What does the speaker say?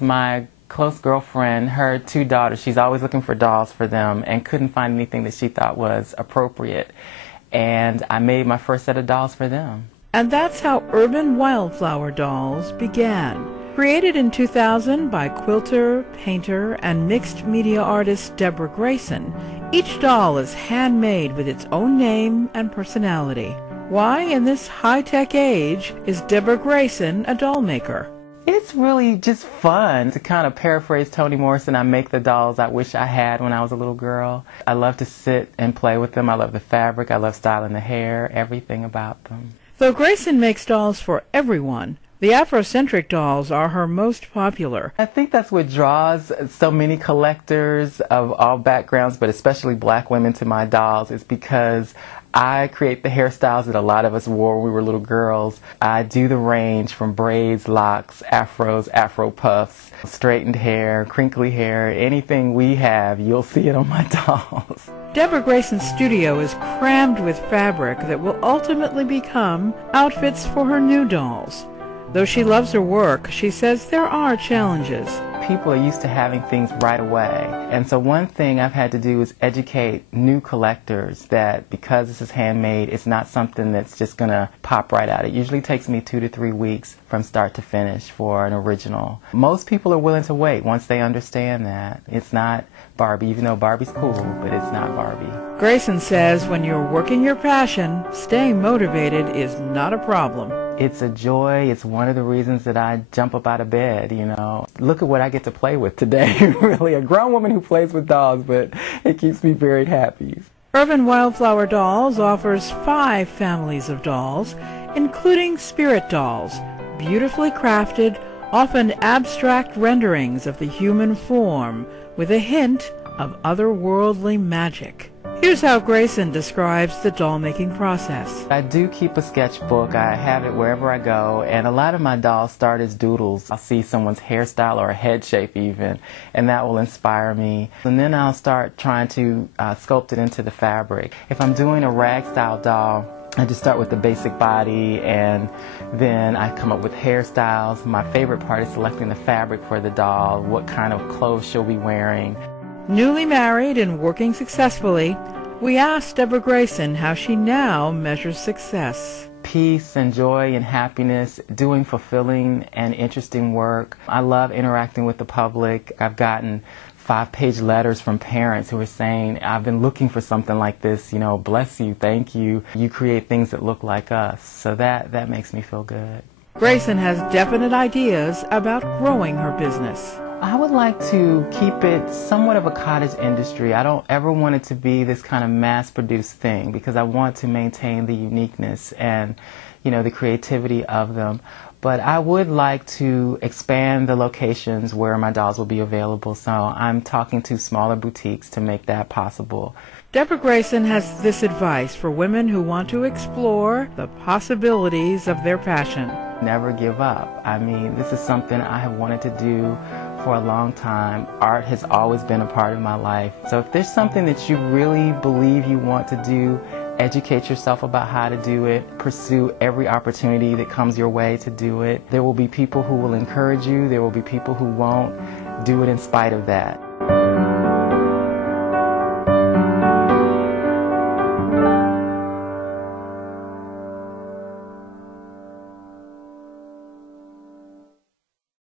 My close girlfriend, her two daughters, she's always looking for dolls for them and couldn't find anything that she thought was appropriate. And I made my first set of dolls for them. And that's how Urban Wildflower Dolls began. Created in 2000 by quilter, painter, and mixed media artist Deborah Grayson, each doll is handmade with its own name and personality. Why, in this high-tech age, is Deborah Grayson a doll maker? It's really just fun. To kind of paraphrase Toni Morrison, I make the dolls I wish I had when I was a little girl. I love to sit and play with them. I love the fabric. I love styling the hair, everything about them. Though Grayson makes dolls for everyone, the Afrocentric dolls are her most popular. I think that's what draws so many collectors of all backgrounds, but especially black women, to my dolls, is because I create the hairstyles that a lot of us wore when we were little girls. I do the range from braids, locks, afros, afro puffs, straightened hair, crinkly hair, anything we have, you'll see it on my dolls. Deborah Grayson's studio is crammed with fabric that will ultimately become outfits for her new dolls. Though she loves her work, she says there are challenges. People are used to having things right away. And so one thing I've had to do is educate new collectors that because this is handmade, it's not something that's just going to pop right out. It usually takes me 2 to 3 weeks from start to finish for an original. Most people are willing to wait once they understand that. It's not Barbie, even though Barbie's cool, but it's not Barbie. Grayson says when you're working your passion, staying motivated is not a problem. It's a joy. It's one of the reasons that I jump up out of bed, you know. Look at what I get to play with today, really. A grown woman who plays with dolls, but it keeps me very happy. Urban Wildflower Dolls offers 5 families of dolls, including spirit dolls, beautifully crafted, often abstract renderings of the human form with a hint of otherworldly magic. Here's how Grayson describes the doll-making process. I do keep a sketchbook. I have it wherever I go, and a lot of my dolls start as doodles. I'll see someone's hairstyle or a head shape even, and that will inspire me. And then I'll start trying to sculpt it into the fabric. If I'm doing a rag-style doll, I just start with the basic body, and then I come up with hairstyles. My favorite part is selecting the fabric for the doll, what kind of clothes she'll be wearing. Newly married and working successfully, we asked Deborah Grayson how she now measures success. Peace and joy and happiness, doing fulfilling and interesting work. I love interacting with the public. I've gotten 5-page letters from parents who are saying, I've been looking for something like this, you know, bless you, thank you. You create things that look like us. So that makes me feel good. Grayson has definite ideas about growing her business. I would like to keep it somewhat of a cottage industry. I don't ever want it to be this kind of mass-produced thing because I want to maintain the uniqueness and, you know, the creativity of them. But I would like to expand the locations where my dolls will be available, so I'm talking to smaller boutiques to make that possible. Deborah Grayson has this advice for women who want to explore the possibilities of their passion. Never give up. I mean, this is something I have wanted to do for a long time. Art has always been a part of my life. So if there's something that you really believe you want to do, educate yourself about how to do it. Pursue every opportunity that comes your way to do it. There will be people who will encourage you. There will be people who won't. Do it in spite of that.